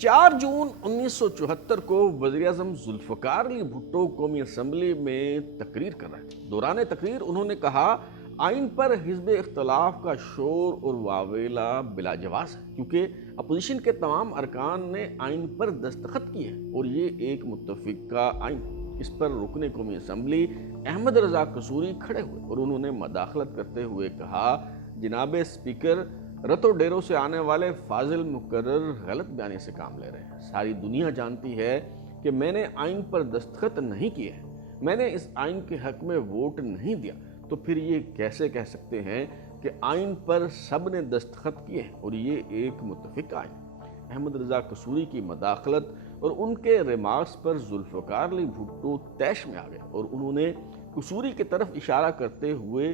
4 جون 1974 کو وزیر اعظم ذوالفقار علی بھٹو قومی اسمبلی میں تقریر کر رہے تھے۔ دوران تقریر انہوں نے کہا آئین پر حزب اختلاف کا شور اور واویلا بلا جواز ہے، کیونکہ اپوزیشن کے تمام ارکان نے آئین پر دستخط کیے ہیں اور یہ ایک متفقہ آئین ہے۔ اس پر رکن قومی اسمبلی احمد رضا قصوری کھڑے ہوئے اور انہوں نے مداخلت کرتے ہوئے کہا، جناب اسپیکر، رتو ڈیروں سے آنے والے فاضل مقرر غلط بیانی سے کام لے رہے ہیں۔ ساری دنیا جانتی ہے کہ میں نے آئین پر دستخط نہیں کیے ہیں، میں نے اس آئین کے حق میں ووٹ نہیں دیا، تو پھر یہ کیسے کہہ سکتے ہیں کہ آئین پر سب نے دستخط کیے ہیں اور یہ ایک متفق آئین ہے۔ احمد رضا قصوری کی مداخلت اور ان کے ریمارکس پر ذوالفقار علی بھٹو طیش میں آ گئے اور انہوں نے قصوری کی طرف اشارہ کرتے ہوئے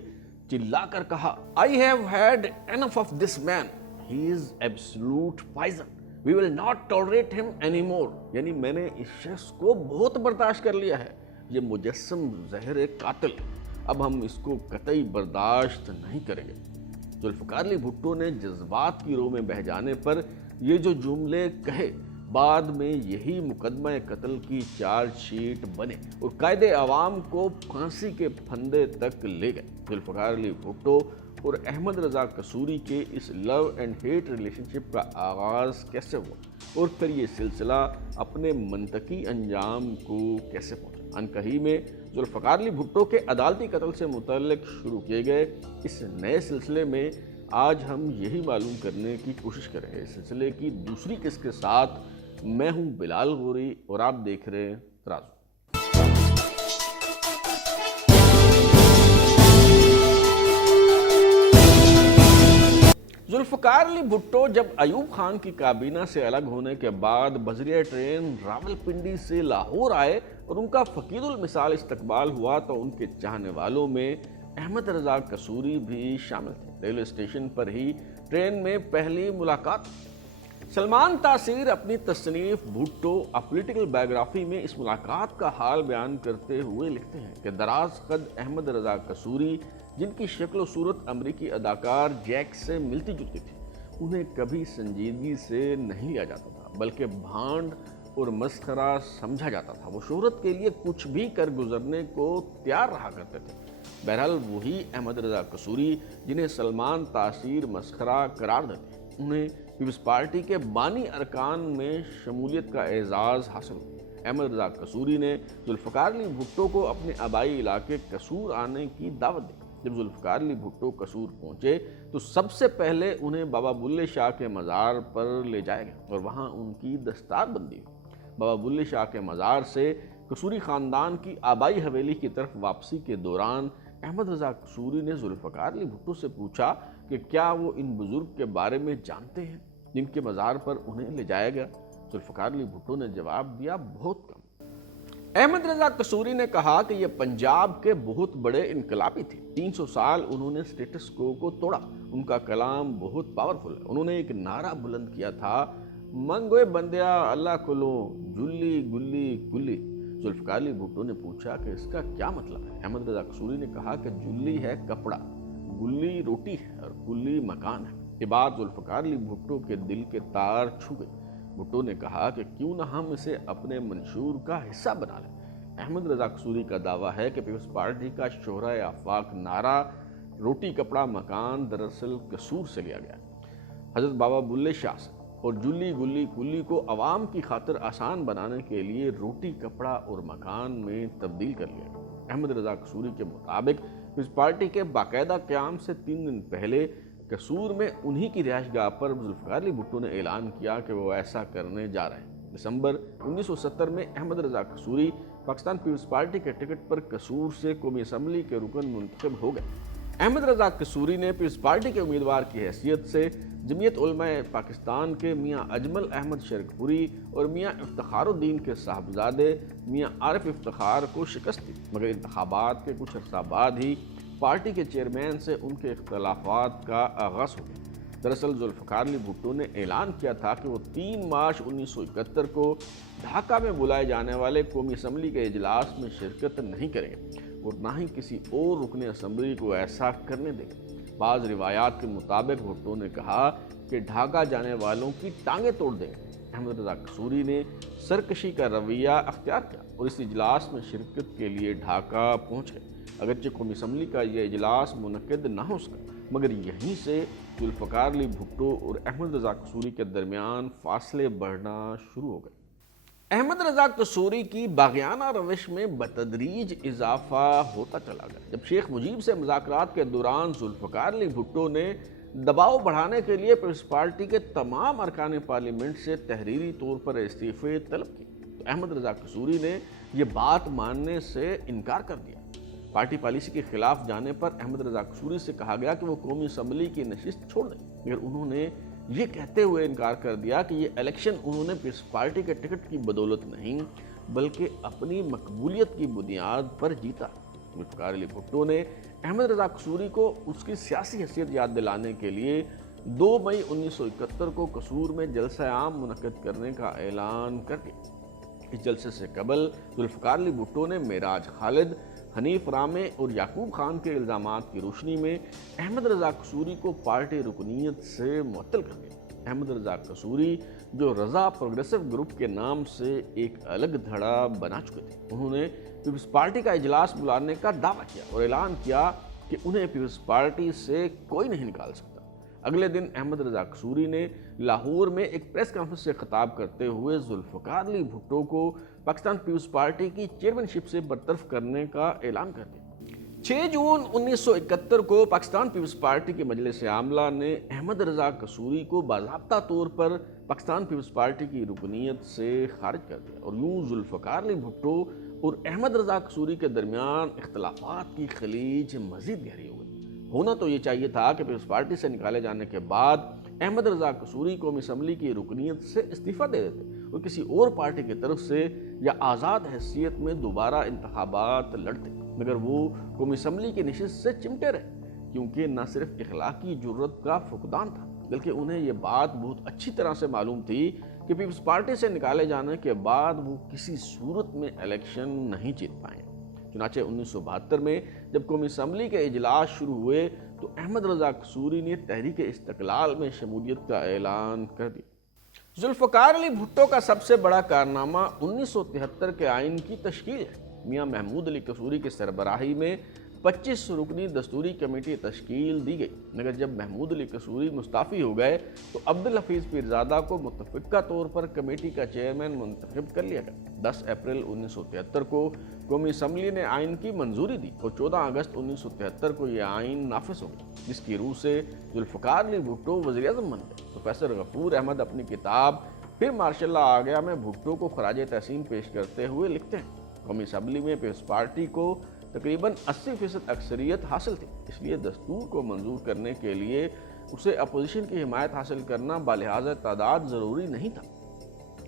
چلا کر کہا، I have had enough of this man. He is absolute poison. We will not tolerate him anymore. یعنی میں نے اس شخص کو بہت برداشت کر لیا ہے، یہ مجسم زہر قاتل، اب ہم اس کو قطعی برداشت نہیں کریں گے۔ ذوالفقار علی بھٹو نے جذبات کی رو میں بہہ جانے پر یہ جو جملے کہے، بعد میں یہی مقدمہ قتل کی چارج شیٹ بنے اور قائد عوام کو پھانسی کے پھندے تک لے گئے۔ ذوالفقار علی بھٹو اور احمد رضا قصوری کے اس لو اینڈ ہیٹ ریلیشن شپ کا آغاز کیسے ہوا اور پھر یہ سلسلہ اپنے منطقی انجام کو کیسے پہنچا؟ انکہی میں ذوالفقار علی بھٹو کے عدالتی قتل سے متعلق شروع کیے گئے اس نئے سلسلے میں آج ہم یہی معلوم کرنے کی کوشش کریں گے۔ اس سلسلے کی دوسری قسط کے ساتھ میں ہوں بلال غوری اور آپ دیکھ رہے ہیں ترازو۔ ذوالفقار علی بھٹو جب ایوب خان کی کابینہ سے الگ ہونے کے بعد بذریعہ ٹرین راولپنڈی سے لاہور آئے اور ان کا فقید المثال استقبال ہوا تو ان کے چاہنے والوں میں احمد رضا قصوری بھی شامل تھے۔ ریلوے اسٹیشن پر ہی ٹرین میں پہلی ملاقات۔ سلمان تاثیر اپنی تصنیف بھٹو اے پولیٹیکل بایوگرافی میں اس ملاقات کا حال بیان کرتے ہوئے لکھتے ہیں کہ دراز قد احمد رضا قصوری، جن کی شکل و صورت امریکی اداکار جیک سے ملتی جلتی تھی، انہیں کبھی سنجیدگی سے نہیں لیا جاتا تھا بلکہ بھانڈ اور مسخرہ سمجھا جاتا تھا۔ وہ شہرت کے لیے کچھ بھی کر گزرنے کو تیار رہا کرتے تھے۔ بہرحال وہی احمد رضا قصوری جنہیں سلمان تاثیر مسخرہ قرار دیتے ہیں، انہیں پیپلز پارٹی کے بانی ارکان میں شمولیت کا اعزاز حاصل ہوا۔ احمد رضا قصوری نے ذوالفقار علی بھٹو کو اپنے آبائی علاقے قصور آنے کی دعوت دی۔ جب ذوالفقار علی بھٹو قصور پہنچے تو سب سے پہلے انہیں بابا بلے شاہ کے مزار پر لے جایا گیا اور وہاں ان کی دستار بندی ہوئی۔ بابا بلے شاہ کے مزار سے قصوری خاندان کی آبائی حویلی کی طرف واپسی کے دوران احمد رضا قصوری نے ذوالفقار علی بھٹو سے پوچھا کہ کیا وہ ان بزرگ کے بارے میں جانتے ہیں جن کے مزار پر انہیں لے جایا گیا؟ ذوالفقار علی بھٹو نے جواب دیا، بہت کم۔ احمد رضا قصوری نے کہا کہ یہ پنجاب کے بہت بڑے انقلابی تھے، 300 سال انہوں نے سٹیٹس کو توڑا، ان کا کلام بہت پاورفل ہے۔ انہوں نے ایک نعرہ بلند کیا تھا، منگوے بندیا اللہ کلو جلی گلی کلی۔ ذوالفقار علی بھٹو نے پوچھا کہ اس کا کیا مطلب ہے؟ احمد رضا قصوری نے کہا کہ جلی ہے کپڑا، گلی روٹی ہے اور کلی مکان ہے۔ یہ بات ذوالفقار علی بھٹو کے دل کے تار چھو گئی۔ بھٹو نے کہا کہ کیوں نہ ہم اسے اپنے منشور کا حصہ بنا لیں۔ احمد رضا قصوری کا دعویٰ ہے کہ پیپلز پارٹی کا شہرۂ آفاق نعرہ روٹی کپڑا مکان دراصل قصور سے لیا گیا، حضرت بابا بلے شاہ سے، اور جلی گلی کلی کو عوام کی خاطر آسان بنانے کے لیے روٹی کپڑا اور مکان میں تبدیل کر لیا گیا۔ احمد رضا قصوری کے مطابق پیپلز پارٹی کے باقاعدہ قیام سے 3 دن پہلے قصور میں انہی کی رہائش گاہ پر ذوالفقار علی بھٹو نے اعلان کیا کہ وہ ایسا کرنے جا رہے ہیں۔ دسمبر 1970 میں احمد رضا قصوری پاکستان پیپلز پارٹی کے ٹکٹ پر قصور سے قومی اسمبلی کے رکن منتخب ہو گئے۔ احمد رضا قصوری نے پیپلز پارٹی کے امیدوار کی حیثیت سے جمعیت علماء پاکستان کے میاں اجمل احمد شرکپوری اور میاں افتخار الدین کے صاحبزادے میاں عارف افتخار کو شکست دی، مگر انتخابات کے کچھ عرصہ بعد ہی پارٹی کے چیئرمین سے ان کے اختلافات کا آغاز ہو گیا۔ دراصل ذوالفقار علی بھٹو نے اعلان کیا تھا کہ وہ 3 مارچ 1971 کو ڈھاکہ میں بلائے جانے والے قومی اسمبلی کے اجلاس میں شرکت نہیں کریں گے اور نہ ہی کسی اور رکن اسمبلی کو ایسا کرنے دیں گے۔ بعض روایات کے مطابق بھٹو نے کہا کہ ڈھاکہ جانے والوں کی ٹانگیں توڑ دیں گے۔ احمد رضا قصوری نے سرکشی کا رویہ اختیار کیا اور اس اجلاس میں شرکت کے لیے ڈھاکہ پہنچ گئے۔ اگرچہ قومی اسمبلی کا یہ اجلاس منعقد نہ ہو سکا، مگر یہیں سے ذوالفقار علی بھٹو اور احمد رضا قصوری کے درمیان فاصلے بڑھنا شروع ہو گئے۔ احمد رضا قصوری کی باغیانہ روش میں بتدریج اضافہ ہوتا چلا گیا۔ جب شیخ مجیب سے مذاکرات کے دوران ذوالفقار علی بھٹو نے دباؤ بڑھانے کے لیے پیپلز پارٹی کے تمام ارکان پارلیمنٹ سے تحریری طور پر استعفے طلب کیے تو احمد رضا قصوری نے یہ بات ماننے سے انکار کر دیا۔ پارٹی پالیسی کے خلاف جانے پر احمد رضا قصوری سے کہا گیا کہ وہ قومی اسمبلی کی نشست چھوڑ دیں، مگر انہوں نے یہ کہتے ہوئے انکار کر دیا کہ یہ الیکشن انہوں نے پیپلز پارٹی کے ٹکٹ کی بدولت نہیں بلکہ اپنی مقبولیت کی بنیاد پر جیتا۔ ذوالفقار علی بھٹو نے احمد رضا قصوری کو اس کی سیاسی حیثیت یاد دلانے کے لیے 2 مئی 1971 کو قصور میں جلسہ عام منعقد کرنے کا اعلان کر دیا۔ اس جلسے سے قبل ذوالفقار علی بھٹو نے معراج خالد، حنیف رامے اور یعقوب خان کے الزامات کی روشنی میں احمد رضا قصوری کو پارٹی رکنیت سے معطل کر دیا۔ احمد رضا قصوری جو رضا پروگریسو گروپ کے نام سے ایک الگ دھڑا بنا چکے تھے، انہوں نے پیپلز پارٹی کا اجلاس بلانے کا دعویٰ کیا اور اعلان کیا کہ انہیں پیپلز پارٹی سے کوئی نہیں نکال سکتا۔ اگلے دن احمد رضا قصوری نے لاہور میں ایک پریس کانفرنس سے خطاب کرتے ہوئے ذوالفقار علی بھٹو کو پاکستان پیپلز پارٹی کی چیئرمین شپ سے برطرف کرنے کا اعلان کر دیا۔ 6 جون 1971 کو پاکستان پیپلز پارٹی کے مجلس عاملہ نے احمد رضا قصوری کو باضابطہ طور پر پاکستان پیپلز پارٹی کی رکنیت سے خارج کر دیا اور یوں ذوالفقار علی بھٹو اور احمد رضا قصوری کے درمیان اختلافات کی خلیج مزید گہری ہو گئی۔ ہونا تو یہ چاہیے تھا کہ پیپلز پارٹی سے نکالے جانے کے بعد احمد رضا قصوری قومی اسمبلی کی رکنیت سے استعفیٰ دے دیتے اور کسی اور پارٹی کی طرف سے یا آزاد حیثیت میں دوبارہ انتخابات لڑتے، مگر وہ قومی اسمبلی کی نشست سے چمٹے رہے، کیونکہ نہ صرف اخلاقی جرت کا فقدان تھا بلکہ انہیں یہ بات بہت اچھی طرح سے معلوم تھی کہ پیپلز پارٹی سے نکالے جانے کے بعد وہ کسی صورت میں الیکشن نہیں جیت پائیں۔ چنانچہ 1972 میں جب قومی اسمبلی کے اجلاس شروع ہوئے تو احمد رضا قصوری نے تحریک استقلال میں شمولیت کا اعلان کر دیا۔ ذوالفقار علی بھٹو کا سب سے بڑا کارنامہ 1973 کے آئین کی تشکیل ہے۔ میاں محمود علی قصوری کی سربراہی میں 25 رکنی دستوری کمیٹی تشکیل دی گئی، مگر جب محمود علی قصوری مستعفی ہو گئے تو عبدالحفیظ پیرزادہ کو متفقہ طور پر کمیٹی کا چیئرمین منتخب کر لیا گیا۔ 10 اپریل 1973 کو قومی اسمبلی نے آئین کی منظوری دی اور 14 اگست 1973 کو یہ آئین نافذ ہو گیا، جس کی روح سے ذوالفقار علی بھٹو وزیر اعظم بن گئے۔ پروفیسر غفور احمد اپنی کتاب پھر مارشل لا آ گیا میں بھٹو کو خراج تحسین پیش کرتے ہوئے لکھتے ہیں، قومی اسمبلی میں پیپلز پارٹی کو تقریباً 80% اکثریت حاصل تھی، اس لیے دستور کو منظور کرنے کے لیے اسے اپوزیشن کی حمایت حاصل کرنا بالحاظ تعداد ضروری نہیں تھا۔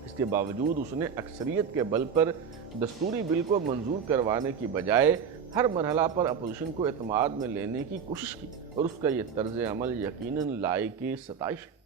اس کے باوجود اس نے اکثریت کے بل پر دستوری بل کو منظور کروانے کی بجائے ہر مرحلہ پر اپوزیشن کو اعتماد میں لینے کی کوشش کی اور اس کا یہ طرز عمل یقیناً لائق ستائش ہے۔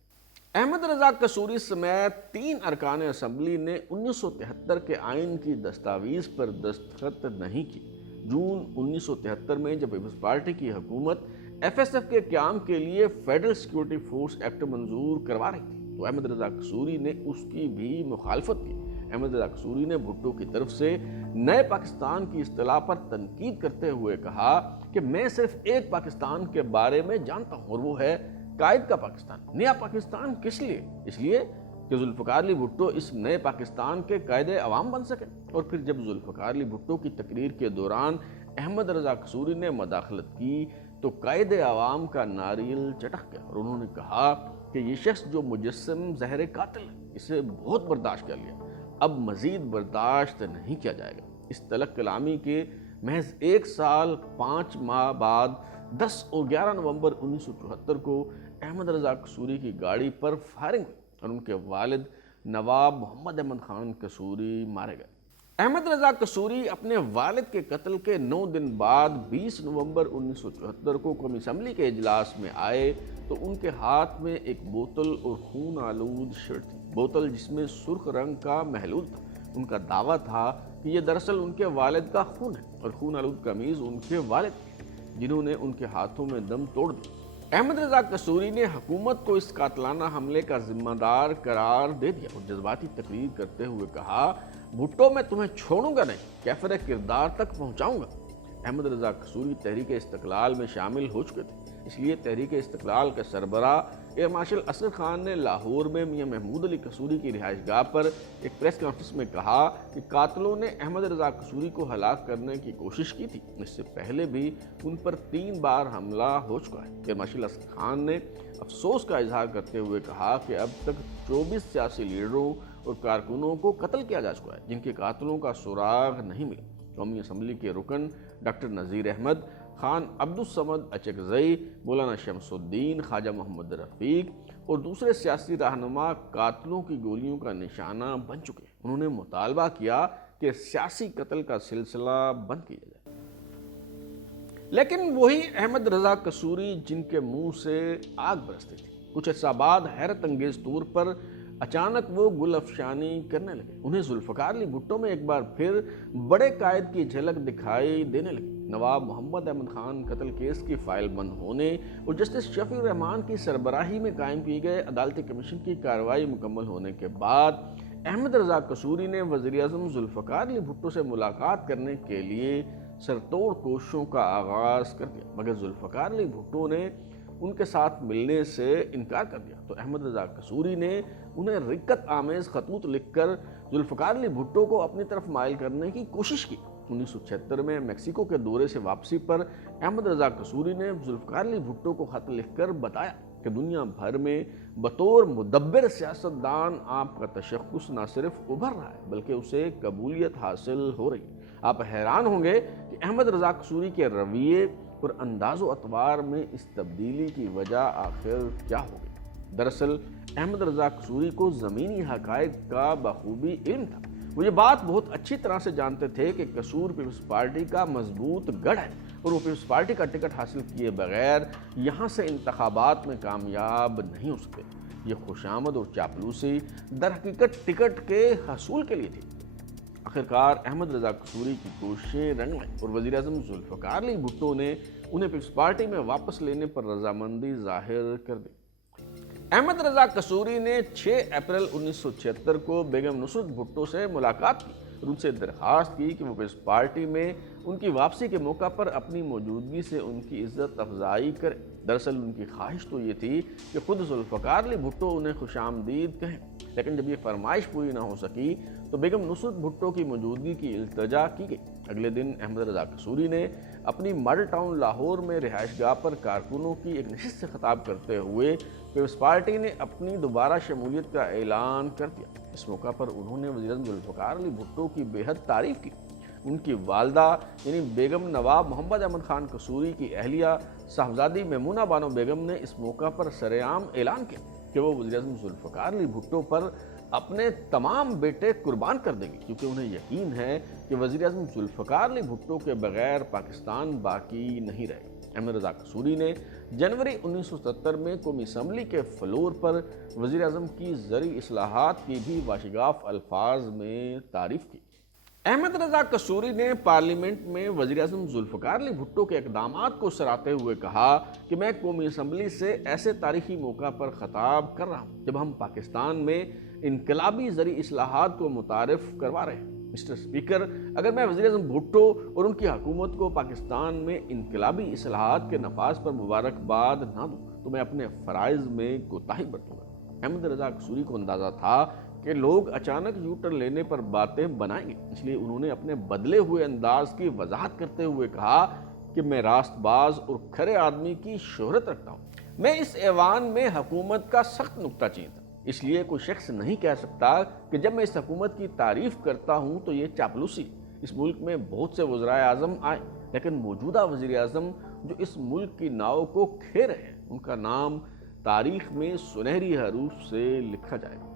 احمد رضا قصوری سمیت 3 ارکان اسمبلی نے 1973 کے آئین کی دستاویز پر دستخط نہیں کی۔ جون 1973 میں جب پیپلز پارٹی کی حکومت ایف ایس ایف کے قیام کے لیے فیڈرل سیکورٹی فورس ایکٹ منظور کروا رہی تھی تو احمد رضا قصوری نے اس کی بھی مخالفت کی۔ احمد رضا قصوری نے بھٹو کی طرف سے نئے پاکستان کی اصطلاح پر تنقید کرتے ہوئے کہا کہ میں صرف ایک پاکستان کے بارے میں جانتا ہوں اور وہ ہے قائد کا پاکستان۔ نیا پاکستان کس لیے؟ اس لیے کہ ذوالفقار علی بھٹو اس نئے پاکستان کے قائد عوام بن سکے۔ اور پھر جب ذوالفقار علی بھٹو کی تقریر کے دوران احمد رضا قصوری نے مداخلت کی تو قائد عوام کا ناریل چٹک گیا اور انہوں نے کہا کہ یہ شخص جو مجسم زہر قاتل ہے، اسے بہت برداشت کر لیا، اب مزید برداشت نہیں کیا جائے گا۔ اس تلق کلامی کے محض 1 سال 5 ماہ بعد 10 اور 11 نومبر 1974 کو احمد رضا قصوری کی گاڑی پر فائرنگ ہوئی اور ان کے والد نواب محمد احمد خان قصوری مارے گئے۔ احمد رضا قصوری اپنے والد کے قتل کے 9 دن بعد 20 نومبر 1974 کو قومی اسمبلی کے اجلاس میں آئے تو ان کے ہاتھ میں ایک بوتل اور خون آلود شرٹ تھی، بوتل جس میں سرخ رنگ کا محلول تھا۔ ان کا دعویٰ تھا کہ یہ دراصل ان کے والد کا خون ہے اور خون آلود قمیض ان کے والد کی، جنہوں نے ان کے ہاتھوں میں دم توڑ دیا۔ احمد رضا قصوری نے حکومت کو اس قاتلانہ حملے کا ذمہ دار قرار دے دیا اور جذباتی تقریر کرتے ہوئے کہا، بھٹو میں تمہیں چھوڑوں گا نہیں، کیفر کردار تک پہنچاؤں گا۔ احمد رضا قصوری تحریک استقلال میں شامل ہو چکے تھے، اس لیے تحریک استقلال کے سربراہ ایئر مارشل اسد خان نے لاہور میں میاں محمود علی قصوری کی رہائش گاہ پر ایک پریس کانفرنس میں کہا کہ قاتلوں نے احمد رضا قصوری کو ہلاک کرنے کی کوشش کی تھی، اس سے پہلے بھی ان پر 3 بار حملہ ہو چکا ہے۔ ایئر مارشل اسد خان نے افسوس کا اظہار کرتے ہوئے کہا کہ اب تک 24 سیاسی لیڈروں اور کارکنوں کو قتل کیا جا چکا ہے، جن کے قاتلوں کا سراغ نہیں ملا۔ قومی اسمبلی کے رکن ڈاکٹر نذیر احمد، خان عبدالصمد اچکزئی، مولانا شمس الدین، خواجہ محمد رفیق اور دوسرے سیاسی رہنما قاتلوں کی گولیوں کا نشانہ بن چکے ہیں۔ انہوں نے مطالبہ کیا کہ سیاسی قتل کا سلسلہ بند کیا جائے۔ لیکن وہی احمد رضا قصوری جن کے منہ سے آگ برستی تھی، کچھ عرصہ بعد حیرت انگیز طور پر اچانک وہ گل افشانی کرنے لگے۔ انہیں ذوالفقار علی بھٹو میں ایک بار پھر بڑے قائد کی جھلک دکھائی دینے لگی۔ نواب محمد احمد خان قتل کیس کی فائل بند ہونے اور جسٹس شفیع الرحمان کی سربراہی میں قائم کی گئے عدالتی کمیشن کی کارروائی مکمل ہونے کے بعد احمد رضا قصوری نے وزیر اعظم ذوالفقار علی بھٹو سے ملاقات کرنے کے لیے سرتوڑ کوششوں کا آغاز کر دیا، مگر ذوالفقار علی بھٹو نے ان کے ساتھ ملنے سے انکار کر دیا تو احمد رضا قصوری نے انہیں رکت آمیز خطوط لکھ کر ذوالفقار علی بھٹو کو اپنی طرف مائل کرنے کی کوشش کی۔ 1976 میں میکسیکو کے دورے سے واپسی پر احمد رضا قصوری نے ذوالفقار علی بھٹو کو خط لکھ کر بتایا کہ دنیا بھر میں بطور مدبر سیاستدان آپ کا تشخص نہ صرف ابھر رہا ہے بلکہ اسے قبولیت حاصل ہو رہی ہے۔ آپ حیران ہوں گے کہ احمد رضا قصوری کے رویے اور انداز و اطوار میں اس تبدیلی کی وجہ آخر کیا ہو گئی۔ دراصل احمد رضا قصوری کو زمینی حقائق کا بخوبی علم تھا۔ وہ یہ بات بہت اچھی طرح سے جانتے تھے کہ قصور پیپلز پارٹی کا مضبوط گڑھ ہے اور وہ پیپلز پارٹی کا ٹکٹ حاصل کیے بغیر یہاں سے انتخابات میں کامیاب نہیں ہو سکتے۔ یہ خوشامد اور چاپلوسی در حقیقت ٹکٹ کے حصول کے لیے تھی۔ آخرکار احمد رضا قصوری کی کوششیں رنگ لائیں اور وزیر اعظم ذوالفقار علی بھٹو نے انہیں پیپلز پارٹی میں واپس لینے پر رضامندی ظاہر کر دی۔ احمد رضا قصوری نے 6 اپریل 1976 کو بیگم نصرت بھٹو سے ملاقات کی اور ان سے درخواست کی کہ وہ پیپلز پارٹی میں ان کی واپسی کے موقع پر اپنی موجودگی سے ان کی عزت افزائی کرے۔ دراصل ان کی خواہش تو یہ تھی کہ خود ذوالفقار علی بھٹو انہیں خوش آمدید کہیں، لیکن جب یہ فرمائش پوری نہ ہو سکی تو بیگم نصرت بھٹو کی موجودگی کی التجا کی گئی۔ اگلے دن احمد رضا قصوری نے اپنی ماڈل ٹاؤن لاہور میں رہائش گاہ پر کارکنوں کی ایک نشست سے خطاب کرتے ہوئے پیپلز پارٹی نے اپنی دوبارہ شمولیت کا اعلان کر دیا۔ اس موقع پر انہوں نے وزیر اعظم ذوالفقار علی بھٹو کی بے حد تعریف کی۔ ان کی والدہ یعنی بیگم نواب محمد احمد خان قصوری کی اہلیہ صاحبزادی میمونہ بانو بیگم نے اس موقع پر سرعام اعلان کیا کہ وہ وزیر اعظم ذوالفقار علی بھٹو پر اپنے تمام بیٹے قربان کر دیں گے، کیونکہ انہیں یقین ہے کہ وزیر اعظم ذوالفقار علی بھٹو کے بغیر پاکستان باقی نہیں رہے۔ احمد رضا قصوری نے جنوری 1970 میں قومی اسمبلی کے فلور پر وزیر اعظم کی زرعی اصلاحات کی بھی واشگاف الفاظ میں تعریف کی۔ احمد رضا قصوری نے پارلیمنٹ میں وزیر اعظم ذوالفقار علی بھٹو کے اقدامات کو سراہتے ہوئے کہا کہ میں قومی اسمبلی سے ایسے تاریخی موقع پر خطاب کر رہا ہوں جب ہم پاکستان میں انقلابی زرعی اصلاحات کو متعارف کروا رہے ہیں۔ مسٹر اسپیکر، اگر میں وزیر اعظم بھٹو اور ان کی حکومت کو پاکستان میں انقلابی اصلاحات کے نفاذ پر مبارکباد نہ دوں تو میں اپنے فرائض میں کوتاہی برتوں گا۔ احمد رضا قصوری کو اندازہ تھا کہ لوگ اچانک یو ٹرن لینے پر باتیں بنائیں گے، اس لیے انہوں نے اپنے بدلے ہوئے انداز کی وضاحت کرتے ہوئے کہا کہ میں راست باز اور کھرے آدمی کی شہرت رکھتا ہوں۔ میں اس ایوان میں حکومت کا سخت نکتہ چین تھا، اس لیے کوئی شخص نہیں کہہ سکتا کہ جب میں اس حکومت کی تعریف کرتا ہوں تو یہ چاپلوسی۔ اس ملک میں بہت سے وزرائے اعظم آئے، لیکن موجودہ وزیر اعظم جو اس ملک کی ناؤ کو کھے رہے ہیں ان کا نام تاریخ میں سنہری حروف سے لکھا جائے گا۔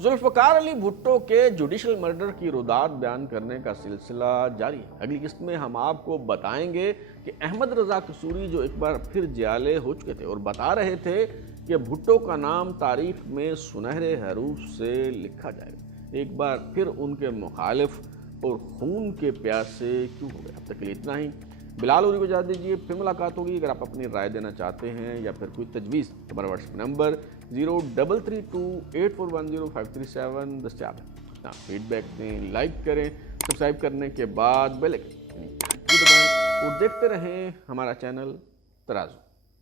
ذوالفقار علی بھٹو کے جوڈیشل مرڈر کی رودات بیان کرنے کا سلسلہ جاری ہے۔ اگلی قسط میں ہم آپ کو بتائیں گے کہ احمد رضا قصوری جو ایک بار پھر جیالے ہو چکے تھے اور بتا رہے تھے کہ بھٹو کا نام تاریخ میں سنہرے حروف سے لکھا جائے گا، ایک بار پھر ان کے مخالف اور خون کے پیاسے کیوں ہو گئے۔ اب تک کے لیے اتنا ہی۔ بلال اوری کو اجازت دیجیے، پھر ملاقات ہوگی۔ اگر آپ اپنی رائے دینا چاہتے ہیں یا پھر کوئی تجویز، ہمارا واٹس ایپ نمبر 0332841057 دستیاب ہے۔ فیڈ بیک دیں، لائک کریں، سبسکرائب کرنے کے بعد بیل آئکن دبائیں اور دیکھتے رہیں ہمارا چینل ترازو۔